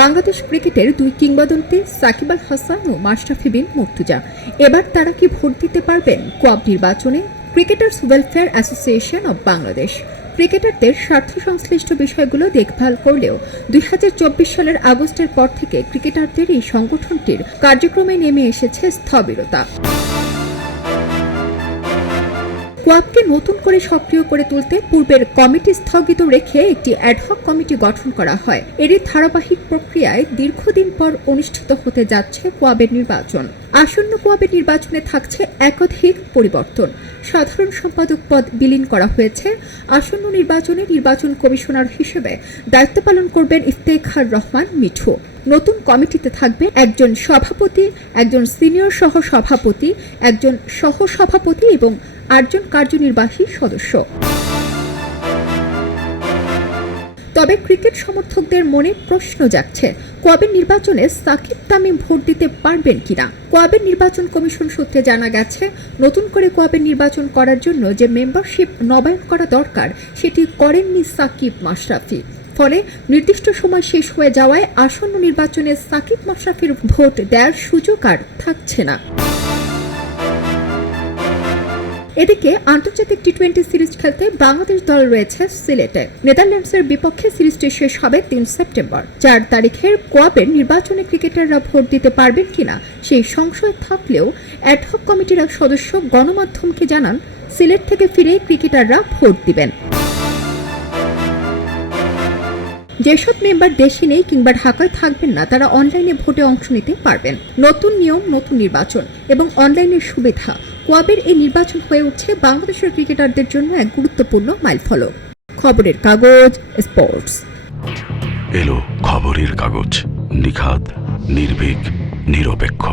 বাংলাদেশ ক্রিকেটের দুই কিংবদন্তি সাকিব আল হাসান ও মাশরাফি বিন মুর্তুজা। এবার তারা কি ভোট দিতে পারবেন? কোয়াব নির্বাচনে cricketers welfare association of Bangladesh. ক্রিকেটারদের স্বার্থ সংশ্লিষ্ট বিষয়গুলো দেখভাল করলেও দুই হাজার চব্বিশ সালের আগস্টের পর থেকে ক্রিকেটারদের এই সংগঠনটির কার্যক্রমে নেমে এসেছে স্থবিরতা। কোয়াবকে নতুন করে সক্রিয় করে তুলতে পূর্বের কমিটি স্থগিত রেখে একটি অ্যাডহক কমিটি গঠন করা হয়। এরই ধারাবাহিক প্রক্রিয়ায় দীর্ঘদিন পর অনুষ্ঠিত হতে যাচ্ছে কোয়াবের নির্বাচন। আসন্ন কোয়াবের নির্বাচনে থাকছে একাধিক পরিবর্তন। সাধারণ সম্পাদক পদ বিলীন করা হয়েছে। আসন্ন নির্বাচনে নির্বাচন কমিশনার হিসেবে দায়িত্ব পালন করবেন ইফতেখার রহমান মিঠু। নতুন কমিটিতে থাকবে একজন সভাপতি, একজন সিনিয়র সহ সভাপতি, একজন সহ সভাপতি এবং আটজন কার্যনির্বাহী সদস্য। তবে ক্রিকেট সমর্থকদের মনে প্রশ্ন জাগছে কোয়াবের নির্বাচনে সাকিব তামিম ভোট দিতে পারবেন কিনা? কোয়াবের নির্বাচন কমিশন সূত্রে জানা গেছে, নতুন করে কোয়াবের নির্বাচন করার জন্য যে মেম্বারশিপ নবায়ন করা দরকার, সেটি করেননি সাকিব মাশরাফি। ফলে নির্দিষ্ট সময় শেষ হয়ে যাওয়ায় আসন্ন নির্বাচনে সাকিব মাশরাফির ভোট দেওয়ার সুযোগ আর থাকছে না। এদিকে আন্তর্জাতিক টি টোয়েন্টি সিরিজ খেলতে বাংলাদেশ দল রয়েছে সিলেটে। নেদারল্যান্ডসের বিপক্ষে সিরিজটি শেষ হবে তিন সেপ্টেম্বর। চার তারিখের কোয়াবের নির্বাচনে ক্রিকেটাররা ভোট দিতে পারবেন কিনা সেই সংশয় থাকলেও অ্যাডহক কমিটির এক সদস্য গণমাধ্যমকে জানান, সিলেট থেকে ফিরে ক্রিকেটাররা ভোট দিবেন। যেসব মেম্বার দেশে নেই কিংবা ঢাকায় থাকবেন না, তারা অনলাইনে ভোটে অংশ নিতে পারবেন। নতুন নিয়ম, নতুন নির্বাচন এবং অনলাইনের সুবিধা। কোয়াবের এই নির্বাচন হয়ে উঠছে বাংলাদেশের ক্রিকেটারদের জন্য এক গুরুত্বপূর্ণ মাইলফলক। খবরের কাগজ, স্পোর্টস। এলো খবরের কাগজ। নিখাত নির্ভীক, নিরপেক্ষ।